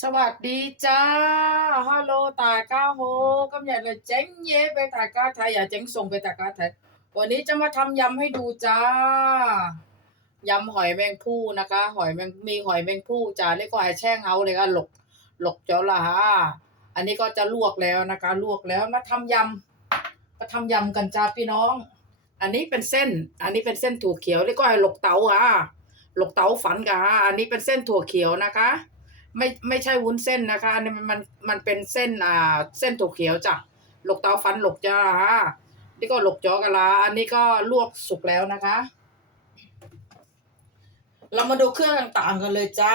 สวัสดีจ้า ฮัลโหลตาก้าโฮกำยันเลยเจ๊งเย่ไปตาก้าไทยอย่าเจ๊งส่งไปตาก้าไทย วันนี้จะมาทำยำให้ดูจ้า ยำหอยแมงผู้นะคะ หอยแมงมีหอยแมงผู้จ้าเรียกว่าหอยแช่งเฮาเลยก็หลก หลกเจ้าละฮะ อันนี้ก็จะลวกแล้วนะคะ ลวกแล้วมาทำยำมาทำยำกันจ้าพี่น้อง อันนี้เป็นเส้น อันนี้เป็นเส้นถั่วเขียวเรียกว่าหลกเต๋าอะ หลกเต๋าฝันกะอันนี้เป็นเส้นถั่วเขียวนะคะ ไม่ไม่ใช่วุ้นเส้นนะคะ อันนี้มันมันมันเป็นเส้นอ่าเส้นถั่วเขียวจ้ะหลกเตาฟันหลกจ้าฮะนี่ก็หลกจอกะลา อันนี้ก็ลวกสุกแล้วนะคะ เรามาดูเครื่องต่างๆกันเลยจ้า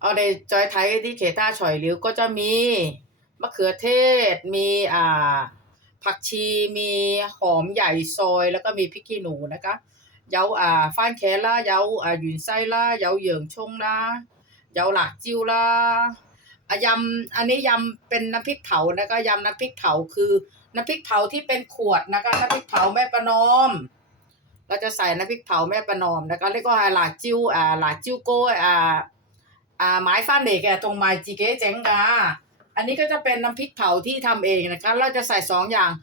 เอาในจอยไทยที่เขตท่าฉอยหลิวก็จะมีมะเขือเทศ มีอ่าผักชี มีหอมใหญ่ซอย แล้วก็มีพริกขี้หนูนะคะ 有啊番茄啦，有啊芫茜啦，有洋葱啦，有辣椒啦อ่ะยำอันนี้ยำเป็นน้ำพริกเผานะคะยำน้ำพริกเผาคือน้ำพริกเผาที่เป็นขวดนะคะน้ำพริกเผาแม่ประนอม เราจะใส่น้ำพริกเผาแม่ประนอมนะคะเรียกว่าหลาจิ้วอ่าหลาจิ้วโก้อ่าอ่าไม้ฟ้าเด็กอะตรงไม้จีเก๋เจ๋งกาอันนี้ก็จะเป็นน้ำพริกเผาที่ทำเองนะคะ เราจะใส่สองอย่าง อ่า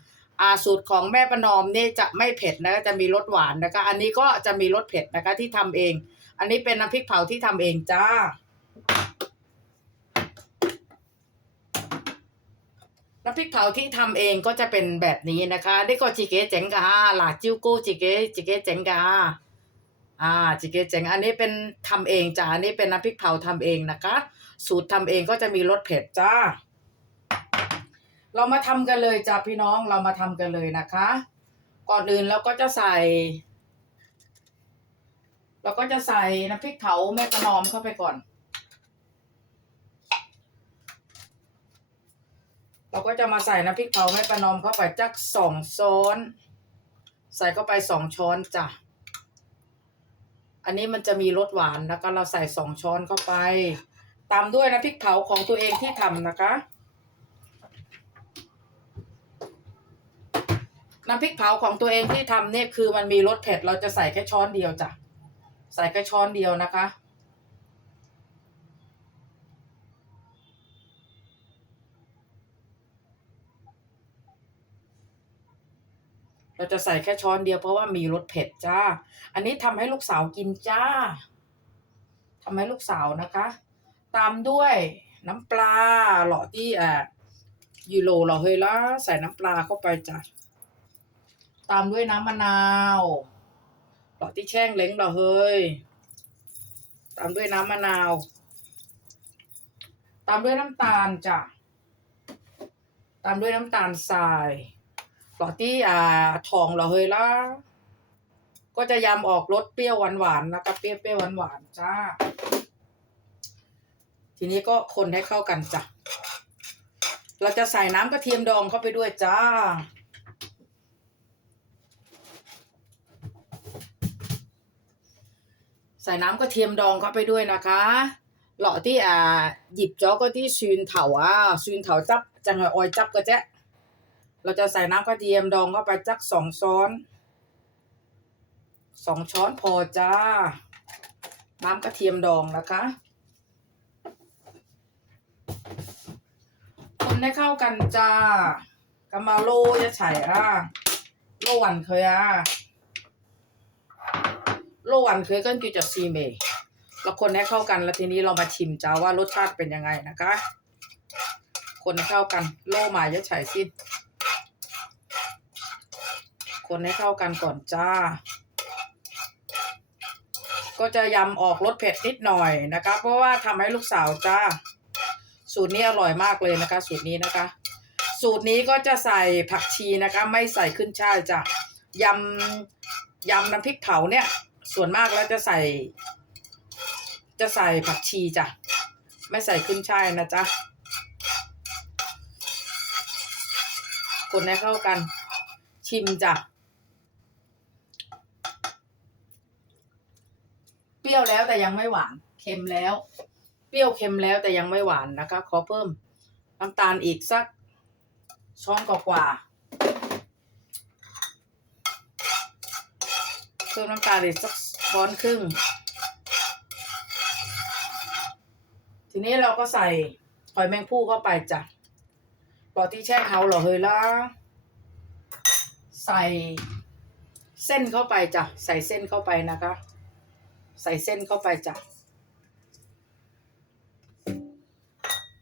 สูตรของแม่ประนอมนี่จะไม่เผ็ดนะคะจะมีรสหวานนะคะ อันนี้ก็จะมีรสเผ็ดนะคะที่ทำเอง อันนี้เป็นน้ำพริกเผาที่ทำเองจ้า น้ำพริกเผาที่ทำเองก็จะเป็นแบบนี้นะคะนี่ก็จิเกเจ๋งกาหลาจิ้วโก้จิเกจิเกเจ๋งกาอ่าจิเกเจ๋งอันนี้เป็นทำเองจ้าอันนี้เป็นน้ำพริกเผาทำเองนะคะ สูตรทำเองก็จะมีรสเผ็ดจ้า เรามาทำกันเลยจ้าพี่น้องเรามาทำกันเลยนะคะ ก่อนอื่นเราก็จะใส่ เราก็จะใส่น้ำพริกเผาแม่ประนอมเข้าไปก่อน เราก็จะมาใส่น้ำพริกเผาแม่ประนอมเข้าไปจักสองช้อนใส่เข้าไปสองช้อนจ้ะอันนี้มันจะมีรสหวานแล้วก็เราใส่สองช้อนเข้าไป ตามด้วยน้ำพริกเผาของตัวเองที่ทำนะคะ น้ำพริกเผาของตัวเองที่ทำเนี่ยคือมันมีรสเผ็ดเราจะใส่แค่ช้อนเดียวจ้ะ ใส่แค่ช้อนเดียวนะคะ เราจะใส่แค่ช้อนเดียวเพราะว่ามีรสเผ็ดจ้า อันนี้ทำให้ลูกสาวกินจ้าทำให้ลูกสาวนะคะ ตามด้วยน้ำปลาหล่อที่อ่ายูโรเราเฮยละใส่น้ำปลาเข้าไปจ้ะ ตามด้วยน้ำมะนาวหลอที่แช่งเล้งเราเฮ้ย ตามด้วยน้ำมะนาว ตามด้วยน้ำตาลจ้ะ ตามด้วยน้ำตาลทรายหลอที่อ่าทองเราเฮ้ยละก็จะยำออกรสเปรี้ยวหวานๆนะคะเปรี้ยวเปรี้ยวหวานๆจ้า ทีนี้ก็คนให้เข้ากันจ้ะ เราจะใส่น้ำกระเทียมดองเข้าไปด้วยจ้า ใส่น้ำกระเทียมดองเข้าไปด้วยนะคะเหลาะที่อ่าหยิบจ้อก็ที่ซูนเถาอะซูนเถาจับจังหอยออยจับก็แจ๊ะเราจะใส่น้ำกระเทียมดองเข้าไปจักสองช้อนสองช้อนพอจ้า น้ำกระเทียมดองนะคะคนให้เข้ากันจ้ากามาโลจะไฉอะโลหวันเคยอะ โลวันเคยก็คือจะซีเมเราคนให้เข้ากันแล้วทีนี้เรามาชิมจ้าว่ารสชาติเป็นยังไงนะคะ คนให้เข้ากัน โลมายจะไฉสิคนให้เข้ากันก่อนจ้า ก็จะยำออกรสเผ็ดนิดหน่อยนะคะ เพราะว่าทำให้ลูกสาวจ้า สูตรนี้อร่อยมากเลยนะคะ สูตรนี้นะคะ สูตรนี้ก็จะใส่ผักชีนะคะ ไม่ใส่ขึ้นช่ายจ้ะยำยำน้ำพริกเผาเนี่ย ส่วนมากแล้วจะใส่ จะใส่ผักชีจ้ะ ไม่ใส่ขึ้นช่ายนะจ๊ะคนให้เข้ากัน ชิมจ้ะ เปรี้ยวแล้วแต่ยังไม่หวาน เค็มแล้ว เปรี้ยวเค็มแล้วแต่ยังไม่หวานนะคะ ขอเพิ่มน้ำตาลอีกสักช้อนกว่าๆ เพิ่มน้ำตาลอีกสักช้อนครึ่ง ทีนี้เราก็ใส่หอยแมงผู้เข้าไปจ้ะรอที่แช่เท้าหรอเฮ้ยละใส่เส้นเข้าไปจ้ะ ใส่เส้นเข้าไปนะคะ ใส่เส้นเข้าไปจ้ะ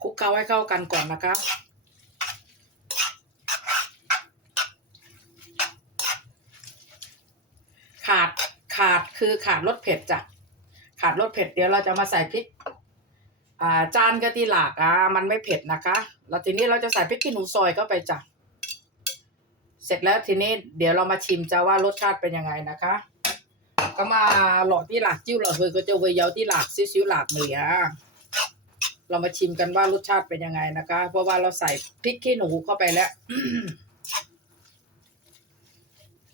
คลุกเคล้าให้เข้ากันก่อนนะคะ ขาดขาด คือขาดรสเผ็ดจ้ะขาดรสเผ็ดเดี๋ยวเราจะมาใส่พริกอ่าจานกะทิหลากอะมันไม่เผ็ดนะคะแล้วทีนี้เราจะใส่พริกขี้หนูซอยเข้าไปจ้ะเสร็จแล้วทีนี้เดี๋ยวเรามาชิมจ้ะว่ารสชาติเป็นยังไงนะคะ ก็มาหลอดที่หลากจิ้วหลอดเฮยก็จะเวยเยาที่หลากซิซิวหลากเหนือเรามาชิมกันว่ารสชาติเป็นยังไงนะคะ เพราะว่าเราใส่พริกขี้หนูเข้าไปแล้ว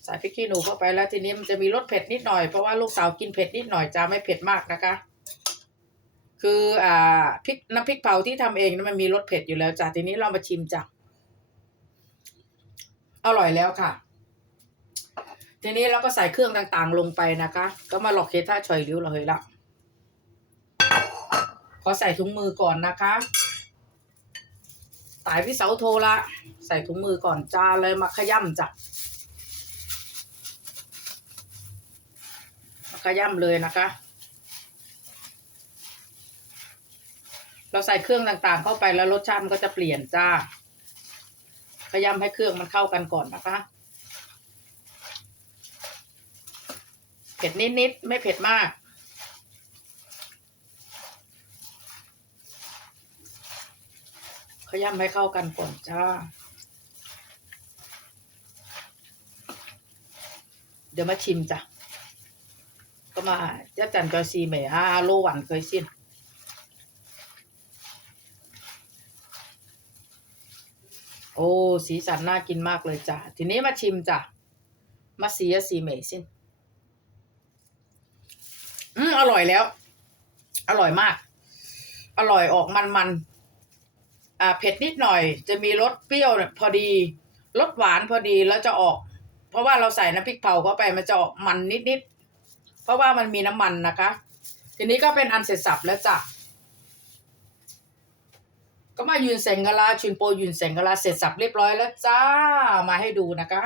ใส่พริกขี้หนูเข้าไปแล้วทีนี้มันจะมีรสเผ็ดนิดหน่อยเพราะว่าลูกสาวกินเผ็ดนิดหน่อยจะไม่เผ็ดมากนะคะ คืออ่าพริกน้ำพริกเผาที่ทำเองนั้นมันมีรสเผ็ดอยู่แล้วจ้ะทีนี้เรามาชิมจ้ะอร่อยแล้วค่ะ ทีนี้เราก็ใส่เครื่องต่างๆ ลงไปนะคะ ก็มาหลอกเคท่าชอยริ้วเราเลยละขอใส่ถุงมือก่อนนะคะตายพี่เสาโทรละ ใส่ถุงมือก่อนจ้าเลยมาขย่ำจ้ะมา ขย่ำเลยนะคะ เราใส่เครื่องต่างๆ เข้าไปแล้วรสชาติมันก็จะเปลี่ยนจ้า ขยำให้เครื่องมันเข้ากันก่อนนะคะเผ็ดนิดๆไม่เผ็ดมากขยำให้เข้ากันก่อนจ้า เดี๋ยวมาชิมจ้ะ ก็มาเจ้าจันจอยซีเมย์ฮาโลหวันเคยสิ้นโอ้สีสันน่ากินมากเลยจ้ะ ทีนี้มาชิมจ้ะมาเสียสีเมย์สิ้นอืมอร่อยแล้ว อร่อยมาก อร่อยออกมันมันๆอ่าเผ็ดนิดหน่อย จะมีรสเปรี้ยวพอดีรสหวานพอดีแล้วจะออก เพราะว่าเราใส่น้ำพริกเผาเข้าไปมันจะออกมันนิดๆ เพราะว่ามันมีน้ำมันนะคะ ทีนี้ก็เป็นอันเสร็จสับแล้วจ้ะก็มายืนเสงกะลาชุนโปยืนเสงกะลาเสร็จสับเรียบร้อยแล้วจ้ามาให้ดูนะคะ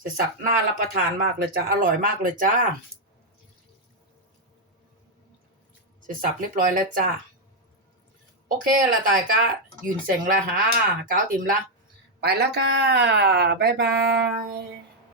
เสร็จสับน่ารับประทานมากเลยจ้าอร่อยมากเลยจ้า เสร็จสับเรียบร้อยแล้วจ้าโอเคละตายก็ยืนเสงละฮะก้าวติมละไปแล้วค่ะบ๊ายบาย